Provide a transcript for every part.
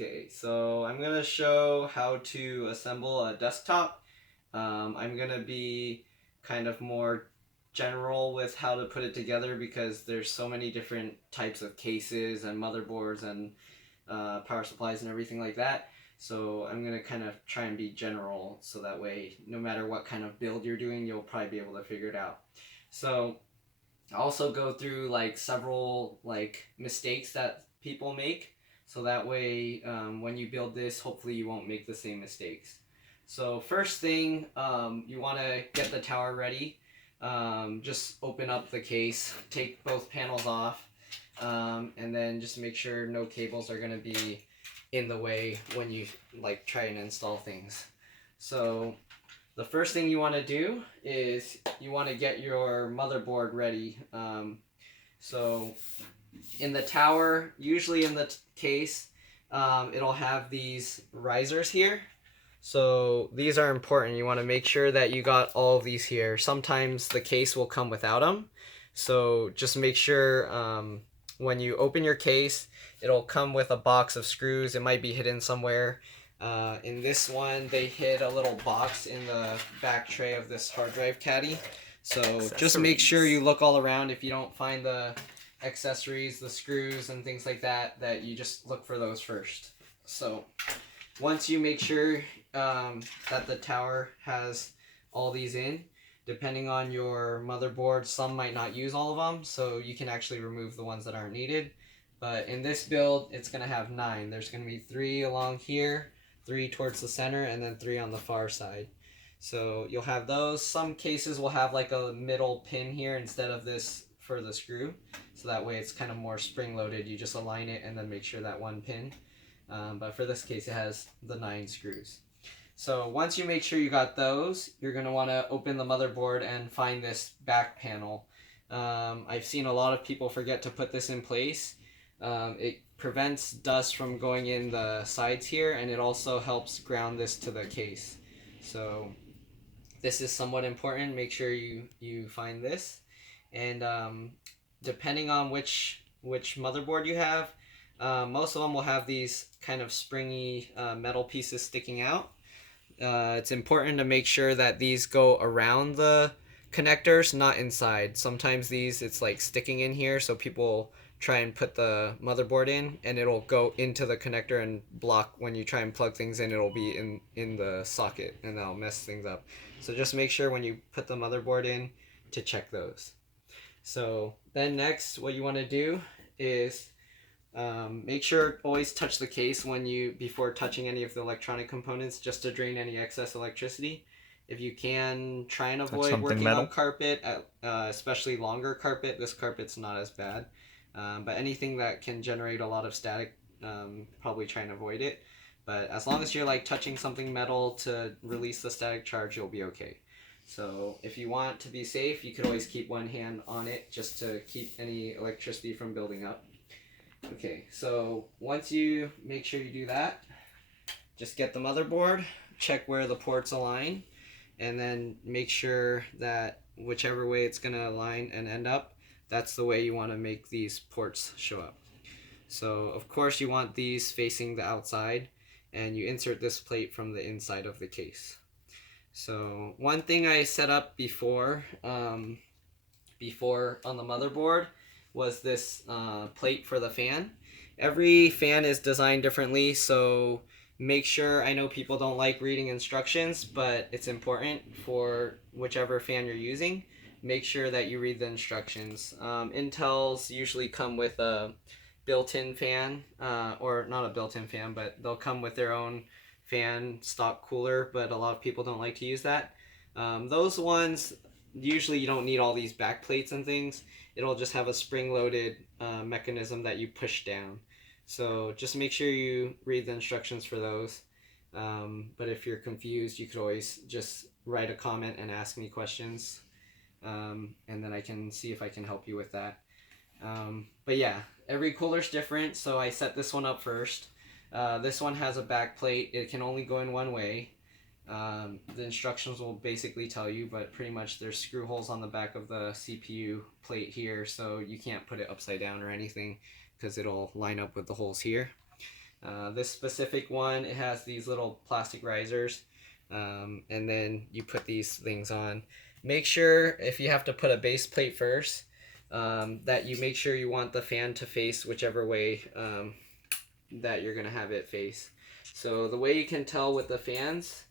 Okay, so I'm gonna show how to assemble a desktop. I'm gonna be kind of more general with how to put it together because there's so many different types of cases and motherboards and power supplies and everything like that. So I'm gonna kind of try and be general so that way no matter what kind of build you're doing, you'll probably be able to figure it out. So I also go through like several like mistakes that people make, so that way when you build this, hopefully you won't make the same mistakes. So first thing, you want to get the tower ready. Just open up the case, take both panels off, and then just make sure no cables are going to be in the way when you like try and install things. So the first thing you want to do is you want to get your motherboard ready. So in the tower, usually in the case, it'll have these risers here. So these are important. You want to make sure that you got all of these here. Sometimes the case will come without them. So just make sure when you open your case, it'll come with a box of screws. It might be hidden somewhere. In this one, they hid a little box in the back tray of this hard drive caddy. So just make sure you look all around. If you don't find the accessories, the screws and things like that, that you just look for those first. So once you make sure that the tower has all these in, depending on your motherboard, some might not use all of them, so you can actually remove the ones that aren't needed. But in this build, it's going to have 9. There's going to be 3 along here, 3 towards the center, and then 3 on the far side. So you'll have those. Some cases will have like a middle pin here instead of this for the screw. So that way it's kind of more spring loaded. You just align it and then make sure that one pin. But for this case, it has the 9 screws. So once you make sure you got those, you're going to want to open the motherboard and find this back panel. I've seen a lot of people forget to put this in place. It prevents dust from going in the sides here, and it also helps ground this to the case. So this is somewhat important. Make sure you find this. And depending on which motherboard you have, most of them will have these kind of springy metal pieces sticking out. It's important to make sure that these go around the connectors, not inside. Sometimes it's like sticking in here, so people try and put the motherboard in and it'll go into the connector and block. When you try and plug things in, it'll be in the socket and that'll mess things up. So just make sure when you put the motherboard in to check those. So then next, what you want to do is make sure always touch the case before touching any of the electronic components, just to drain any excess electricity. If you can, try and avoid working on carpet, especially longer carpet. This carpet's not as bad, but anything that can generate a lot of static, probably try and avoid it. But as long as you're like touching something metal to release the static charge, you'll be okay. So if you want to be safe, you could always keep one hand on it just to keep any electricity from building up. Okay, so once you make sure you do that, just get the motherboard, check where the ports align, and then make sure that whichever way it's going to align and end up, that's the way you want to make these ports show up. So of course you want these facing the outside, and you insert this plate from the inside of the case. So one thing I set up before on the motherboard was this plate for the fan. Every fan is designed differently, so make sure, I know people don't like reading instructions, but it's important for whichever fan you're using. Make sure that you read the instructions. Intels usually come with a built-in fan, or not a built-in fan, but they'll come with their own fan stock cooler, but a lot of people don't like to use that. Those ones, usually you don't need all these back plates and things. It'll just have a spring-loaded mechanism that you push down. So just make sure you read the instructions for those. But if you're confused, you could always just write a comment and ask me questions. And then I can see if I can help you with that. But yeah, every cooler's different, so I set this one up first. This one has a back plate. It can only go in one way. The instructions will basically tell you, but pretty much there's screw holes on the back of the CPU plate here, so you can't put it upside down or anything because it'll line up with the holes here. This specific one, it has these little plastic risers, and then you put these things on. Make sure, if you have to put a base plate first, that you make sure you want the fan to face whichever way that you're going to have it face. So the way you can tell with the fans,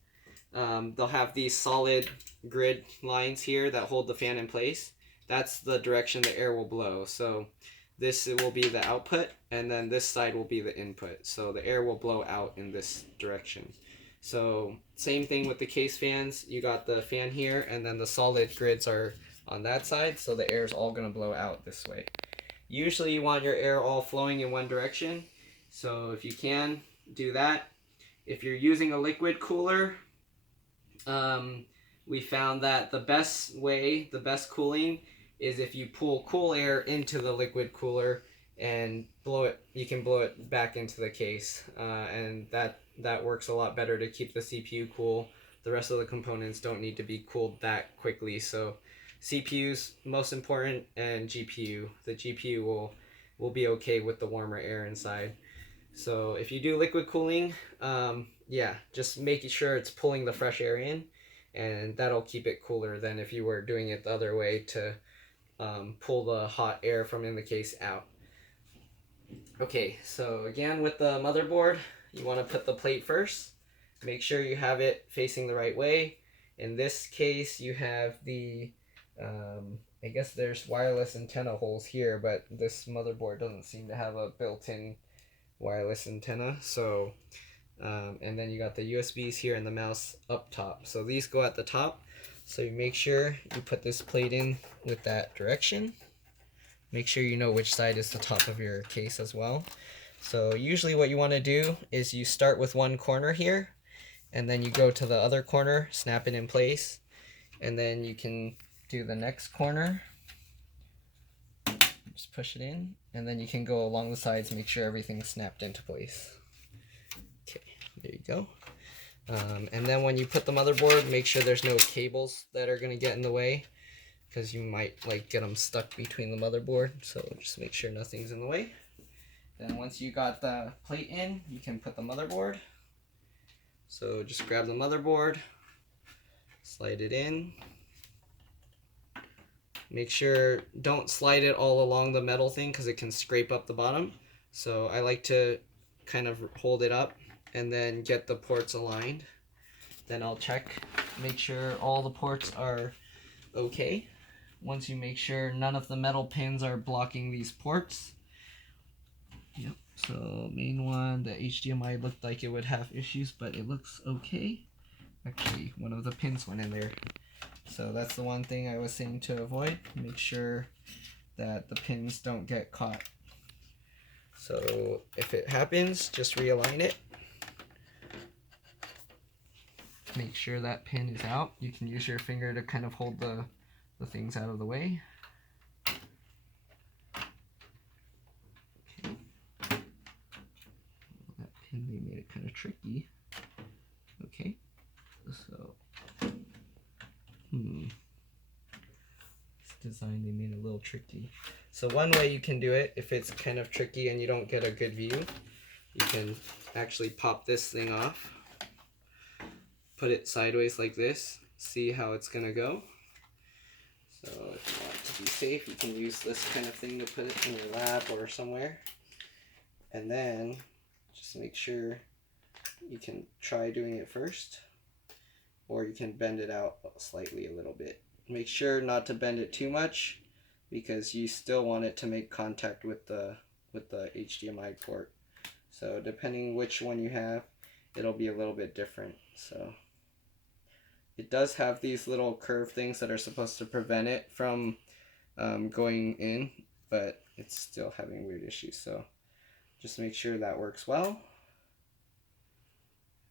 they'll have these solid grid lines here that hold the fan in place. That's the direction the air will blow. So this will be the output, and then this side will be the input. So the air will blow out in this direction. So same thing with the case fans. You got the fan here, and then the solid grids are on that side, so the air is all going to blow out this way. Usually you want your air all flowing in one direction, so if you can, do that. If you're using a liquid cooler, we found that the best cooling is if you pull cool air into the liquid cooler and blow it. You can blow it back into the case, and that works a lot better to keep the CPU cool. The rest of the components don't need to be cooled that quickly, so CPU's most important, and GPU. The GPU will be okay with the warmer air inside. So if you do liquid cooling, yeah, just making sure it's pulling the fresh air in, and that'll keep it cooler than if you were doing it the other way to pull the hot air from in the case out. Okay, so again with the motherboard, you want to put the plate first. Make sure you have it facing the right way. In this case, you have the, I guess there's wireless antenna holes here, but this motherboard doesn't seem to have a built-in wireless antenna. So, and then you got the USBs here and the mouse up top. So these go at the top. So you make sure you put this plate in with that direction. Make sure you know which side is the top of your case as well. So usually what you want to do is you start with one corner here, and then you go to the other corner, snap it in place, and then you can do the next corner. Just push it in, and then you can go along the sides, make sure everything's snapped into place. Okay, there you go. And then when you put the motherboard, make sure there's no cables that are going to get in the way, because you might get them stuck between the motherboard. So just make sure nothing's in the way. Then once you got the plate in, you can put the motherboard. So just grab the motherboard, slide it in. Make sure, don't slide it all along the metal thing because it can scrape up the bottom. So I like to kind of hold it up and then get the ports aligned. Then I'll check, make sure all the ports are okay. Once you make sure none of the metal pins are blocking these ports. Yep, so main one, the HDMI looked like it would have issues, but it looks okay. Actually, one of the pins went in there. So that's the one thing I was saying to avoid. Make sure that the pins don't get caught. So if it happens, just realign it. Make sure that pin is out. You can use your finger to kind of hold the things out of the way. Okay. That pin, they made it kind of tricky. Okay, so this design they made a little tricky. So one way you can do it, if it's kind of tricky and you don't get a good view, you can actually pop this thing off, put it sideways like this, see how it's gonna go. So if you want to be safe, you can use this kind of thing to put it in your lap or somewhere. And then just make sure you can try doing it first, or you can bend it out slightly a little bit. Make sure not to bend it too much because you still want it to make contact with the HDMI port. So depending which one you have, it'll be a little bit different. So it does have these little curved things that are supposed to prevent it from going in, but it's still having weird issues. So just make sure that works well.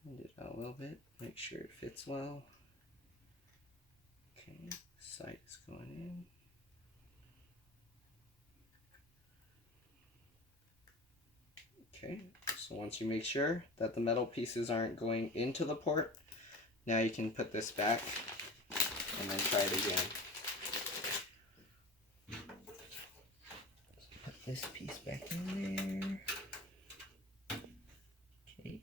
Bend it out a little bit, make sure it fits well. Okay, side is going in. Okay, so once you make sure that the metal pieces aren't going into the port, now you can put this back and then try it again. Put this piece back in there.